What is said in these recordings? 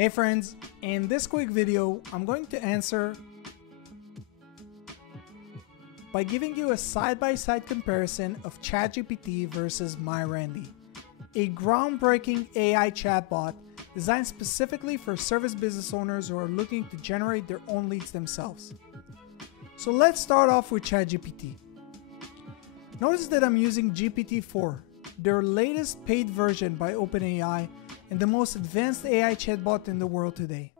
Hey friends, in this quick video, I'm going to answer by giving you a side-by-side comparison of ChatGPT versus MyRandy, a groundbreaking AI chatbot designed specifically for service business owners who are looking to generate their own leads themselves. So let's start off with ChatGPT. Notice that I'm using GPT-4, their latest paid version by OpenAI and the most advanced AI chatbot in the world today.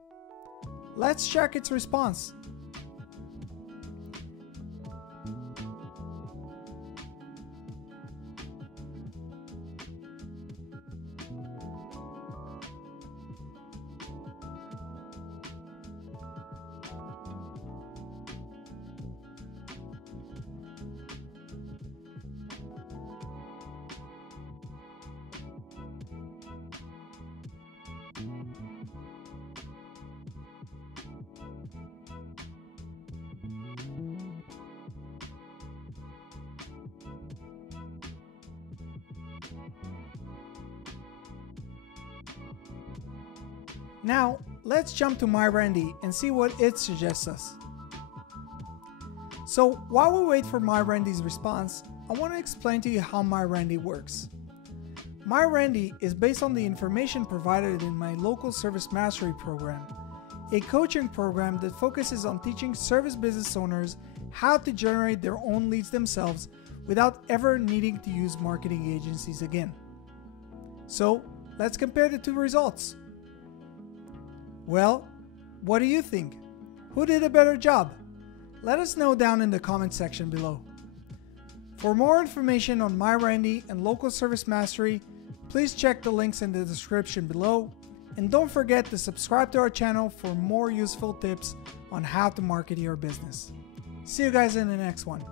Let's check its response. Now, let's jump to MyRandy and see what it suggests us. So, while we wait for MyRandy's response, I want to explain to you how MyRandy works. MyRandy is based on the information provided in my local service mastery program, a coaching program that focuses on teaching service business owners how to generate their own leads themselves without ever needing to use marketing agencies again. So, let's compare the two results. Well, what do you think? Who did a better job? Let us know down in the comment section below. For more information on MyRandy and Local Service Mastery, please check the links in the description below, and don't forget to subscribe to our channel for more useful tips on how to market your business. See you guys in the next one.